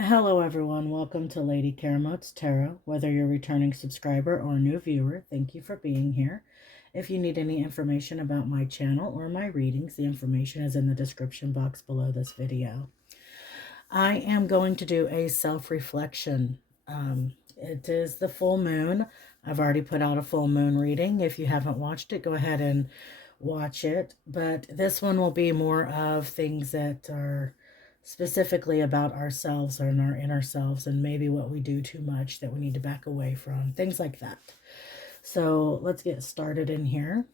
Hello everyone, welcome to Lady Karamote's Tarot. Whether you're a returning subscriber or a new viewer, thank you for being here. If you need any information about my channel or my readings, the information is in the description box below this video. I am going to do a self-reflection. It is the full moon. I've already put out a full moon reading. If you haven't watched it, go ahead and watch it. But this one will be more of things that are specifically about ourselves and our inner selves, and maybe what we do too much that we need to back away from, things like that. So let's get started in here.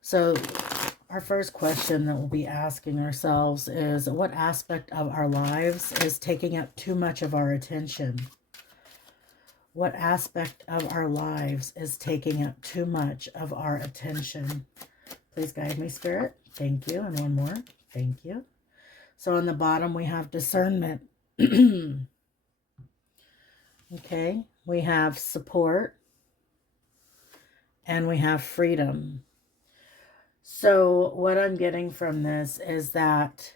So our first question that we'll be asking ourselves is, what aspect of our lives is taking up too much of our attention? What aspect of our lives is taking up too much of our attention? Please guide me, Spirit. Thank you. And one more. Thank you. So on the bottom, we have discernment. Okay, we have support, and we have freedom. So what I'm getting from this is that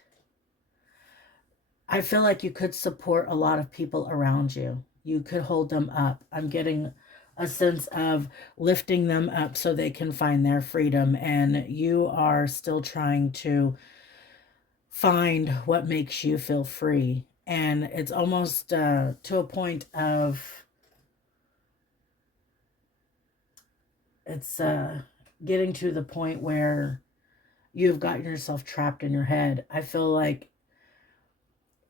I feel like you could support a lot of people around you. You could hold them up. I'm getting a sense of lifting them up so they can find their freedom, and you are still trying to find what makes you feel free. And it's almost to a point of it's getting to the point where you've gotten yourself trapped in your head. I feel like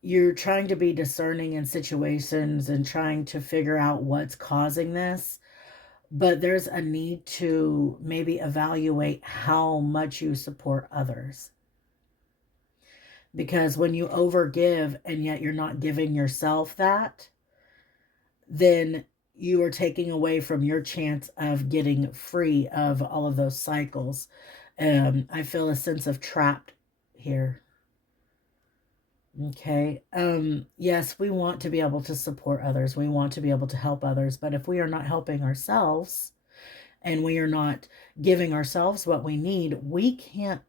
you're trying to be discerning in situations and trying to figure out what's causing this, but there's a need to maybe evaluate how much you support others. Because when you overgive and yet you're not giving yourself that, then you are taking away from your chance of getting free of all of those cycles. I feel a sense of trapped here. Okay. Yes, we want to be able to support others. We want to be able to help others. But if we are not helping ourselves and we are not giving ourselves what we need, we can't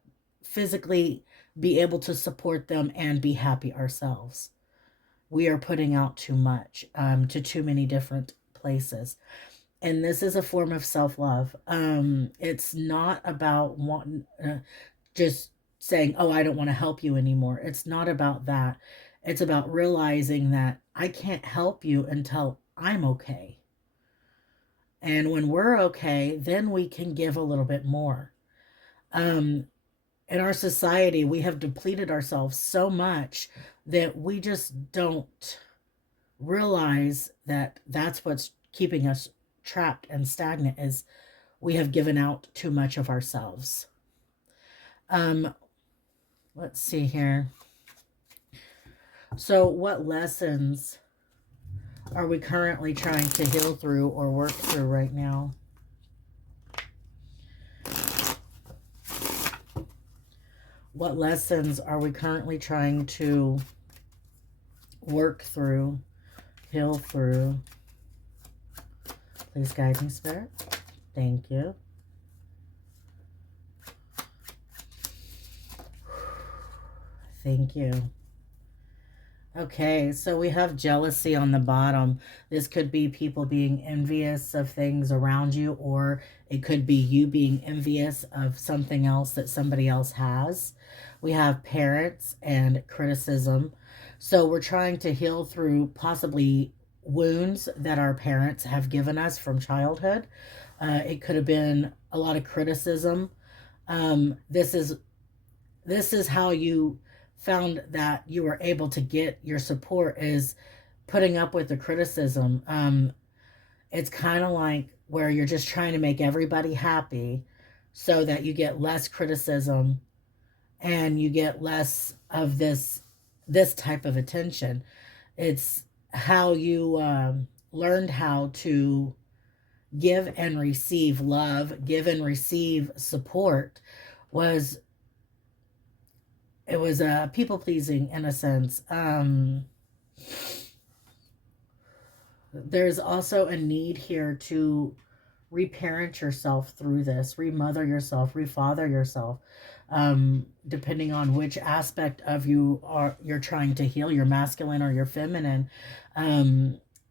physically be able to support them and be happy ourselves. We are putting out too much to too many different places. And this is a form of self-love. It's not about wanting, just saying, oh, I don't want to help you anymore. It's not about that. It's about realizing that I can't help you until I'm okay. And when we're okay, then we can give a little bit more. In our society, we have depleted ourselves so much that we just don't realize that that's what's keeping us trapped and stagnant, is we have given out too much of ourselves. Let's see here. So what lessons are we currently trying to heal through or work through right now? What lessons are we currently trying to work through, heal through? Please guide me, Spirit. Thank you. Thank you. Okay, so we have jealousy on the bottom. This could be people being envious of things around you, or it could be you being envious of something else that somebody else has. We have parents and criticism. So we're trying to heal through possibly wounds that our parents have given us from childhood. It could have been a lot of criticism. This is how you found that you were able to get your support, is putting up with the criticism. It's kind of like where you're just trying to make everybody happy so that you get less criticism and you get less of this type of attention. It's how you learned how to give and receive love, give and receive support. It was people pleasing in a sense. There's also a need here to reparent yourself through this, remother yourself, refather yourself. depending on which aspect of you're trying to heal, your masculine or your feminine,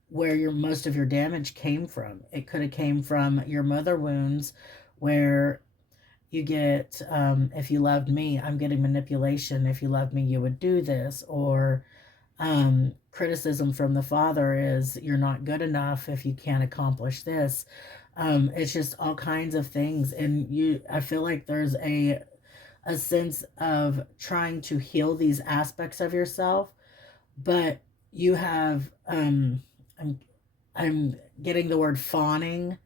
where most of your damage came from. It could have came from your mother wounds, where you get, if you loved me, I'm getting manipulation. If you loved me, you would do this. Or criticism from the father is, you're not good enough if you can't accomplish this. It's just all kinds of things. And I feel like there's a sense of trying to heal these aspects of yourself, but you have, I'm getting the word fawning.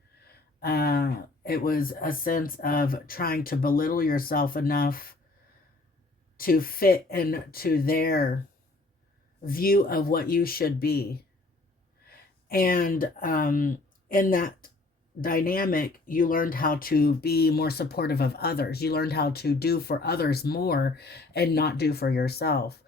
It was a sense of trying to belittle yourself enough to fit into their view of what you should be. And in that dynamic, you learned how to be more supportive of others. You learned how to do for others more and not do for yourself.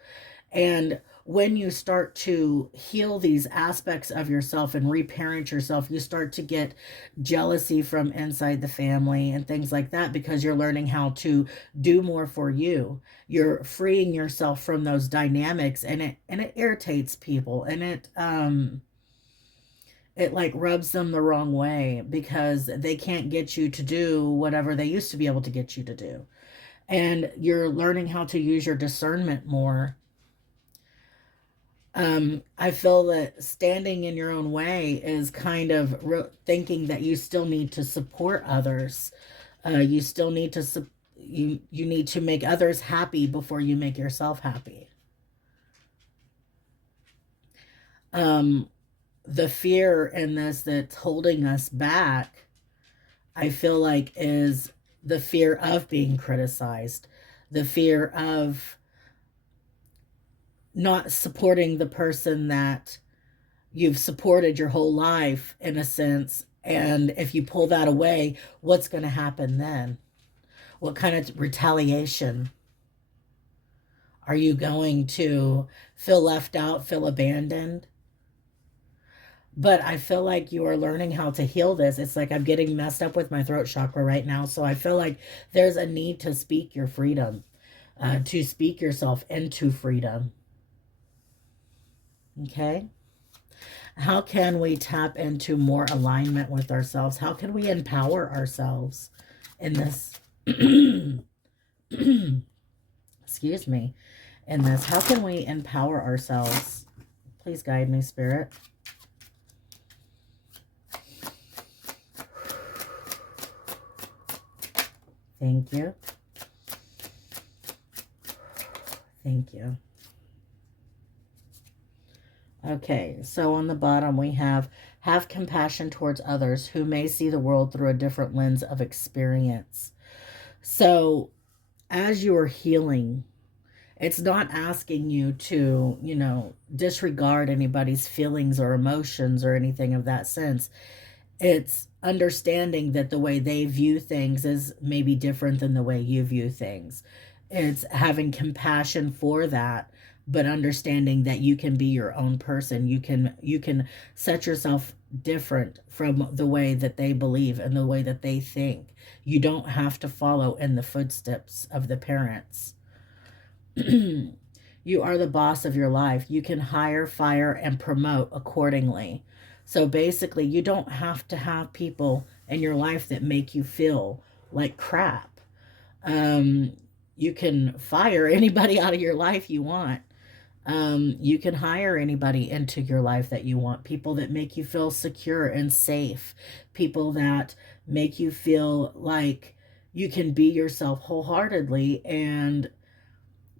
And when you start to heal these aspects of yourself and reparent yourself, you start to get jealousy from inside the family and things like that, because you're learning how to do more for you. You're freeing yourself from those dynamics, and it irritates people, and it like rubs them the wrong way, because they can't get you to do whatever they used to be able to get you to do. And you're learning how to use your discernment more. I feel that standing in your own way is kind of thinking that you still need to support others. You still need to you need to make others happy before you make yourself happy. The fear in this that's holding us back, I feel like, is the fear of being criticized, the fear of not supporting the person that you've supported your whole life, in a sense. And if you pull that away, what's going to happen then? What kind of retaliation? Are you going to feel left out, feel abandoned? But I feel like you are learning how to heal this. It's like I'm getting messed up with my throat chakra right now. So I feel like there's a need to speak your freedom, to speak yourself into freedom. Okay? How can we tap into more alignment with ourselves? How can we empower ourselves in this? Excuse me. In this, how can we empower ourselves? Please guide me, Spirit. Thank you. Thank you. Okay, so on the bottom we have compassion towards others who may see the world through a different lens of experience. So as you're healing, it's not asking you to, disregard anybody's feelings or emotions or anything of that sense. It's understanding that the way they view things is maybe different than the way you view things. It's having compassion for that, but understanding that you can be your own person. You can set yourself different from the way that they believe and the way that they think. You don't have to follow in the footsteps of the parents. You are the boss of your life. You can hire, fire, and promote accordingly. So basically, you don't have to have people in your life that make you feel like crap. You can fire anybody out of your life you want. You can hire anybody into your life that you want. People that make you feel secure and safe. People that make you feel like you can be yourself wholeheartedly, and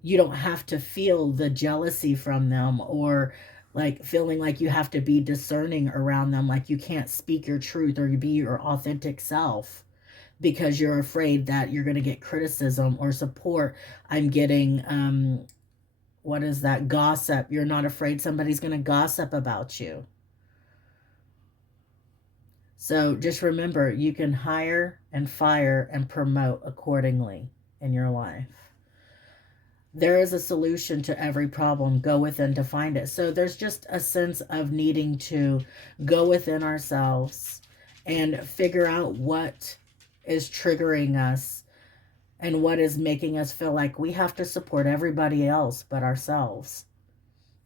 you don't have to feel the jealousy from them, or like feeling like you have to be discerning around them, like you can't speak your truth or be your authentic self because you're afraid that you're going to get criticism or support. I'm getting, what is that? Gossip. You're not afraid somebody's going to gossip about you. So just remember, you can hire and fire and promote accordingly in your life. There is a solution to every problem. Go within to find it. So there's just a sense of needing to go within ourselves and figure out what is triggering us And what is making us feel like we have to support everybody else but ourselves?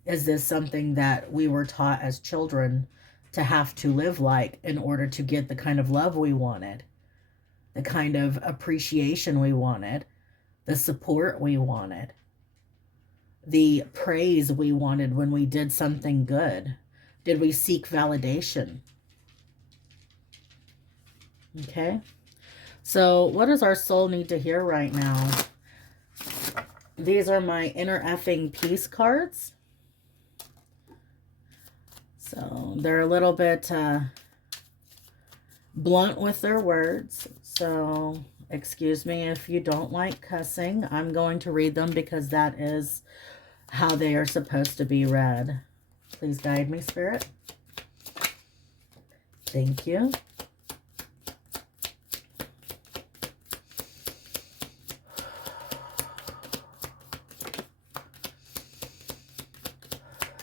Is this something that we were taught as children to have to live like in order to get the kind of love we wanted, the kind of appreciation we wanted, the support we wanted, the praise we wanted when we did something good? Did we seek validation? Okay. So what does our soul need to hear right now? These are my inner effing peace cards. So they're a little bit blunt with their words. So excuse me if you don't like cussing. I'm going to read them because that is how they are supposed to be read. Please guide me, Spirit. Thank you.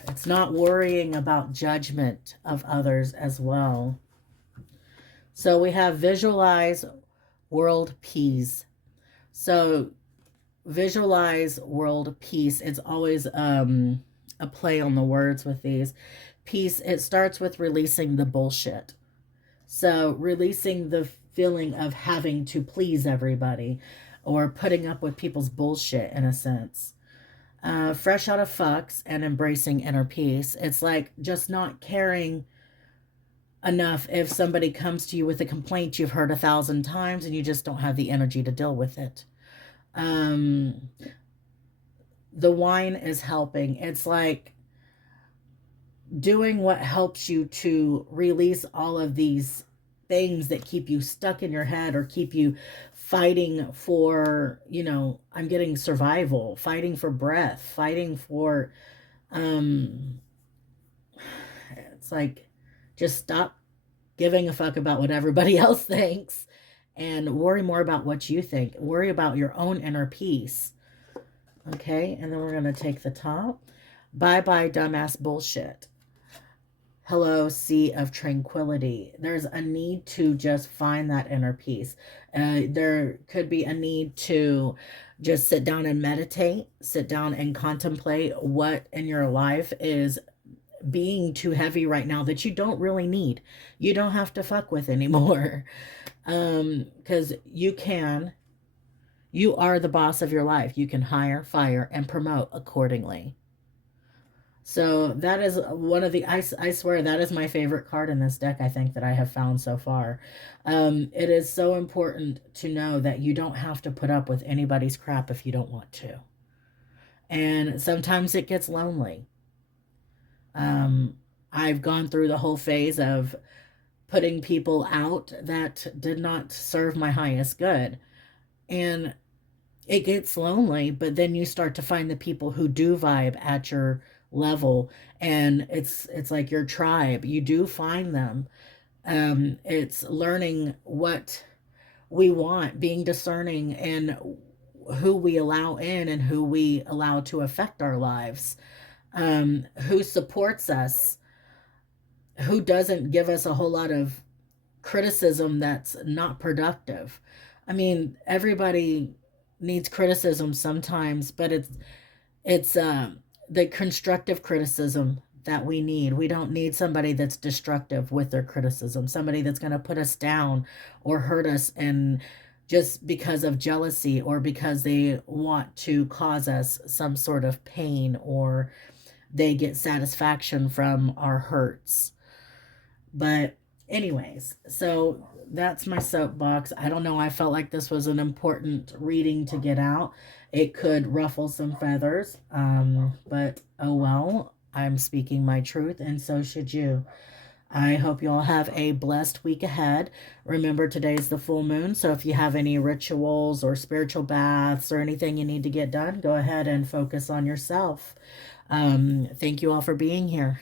It's not worrying about judgment of others as well. So we have visualize world peace. So visualize world peace. It's always a play on the words with these. Peace, it starts with releasing the bullshit. So releasing the feeling of having to please everybody or putting up with people's bullshit in a sense. Fresh out of fucks and embracing inner peace. It's like just not caring enough if somebody comes to you with a complaint you've heard 1,000 times and you just don't have the energy to deal with it. The wine is helping. It's like doing what helps you to release all of these things that keep you stuck in your head or keep you fighting for, you know, I'm getting survival, fighting for breath, fighting for, it's like, just stop giving a fuck about what everybody else thinks and worry more about what you think. Worry about your own inner peace. Okay, and then we're going to take the top. Bye-bye, dumbass bullshit. Hello, sea of tranquility. There's a need to just find that inner peace. There could be a need to just sit down and meditate, sit down and contemplate what in your life is being too heavy right now that you don't really need. You don't have to fuck with anymore. Because you are the boss of your life. You can hire, fire, and promote accordingly. So that is one of the, I swear that is my favorite card in this deck, I think, that I have found so far. It is so important to know that you don't have to put up with anybody's crap if you don't want to. And sometimes it gets lonely. I've gone through the whole phase of putting people out that did not serve my highest good. And it gets lonely, but then you start to find the people who do vibe at your level, and it's like your tribe. You do find them. It's learning what we want, being discerning in who we allow in and who we allow to affect our lives, who supports us, who doesn't give us a whole lot of criticism that's not productive. I mean, everybody needs criticism sometimes, but it's the constructive criticism that we need. We don't need somebody that's destructive with their criticism, somebody that's going to put us down or hurt us, and just because of jealousy or because they want to cause us some sort of pain or they get satisfaction from our hurts. But anyways, so that's my soapbox. I don't know. I felt like this was an important reading to get out. It could ruffle some feathers, but oh well. I'm speaking my truth, and so should you. I hope you all have a blessed week ahead. Remember, today's the full moon, so if you have any rituals or spiritual baths or anything you need to get done, go ahead and focus on yourself. Thank you all for being here.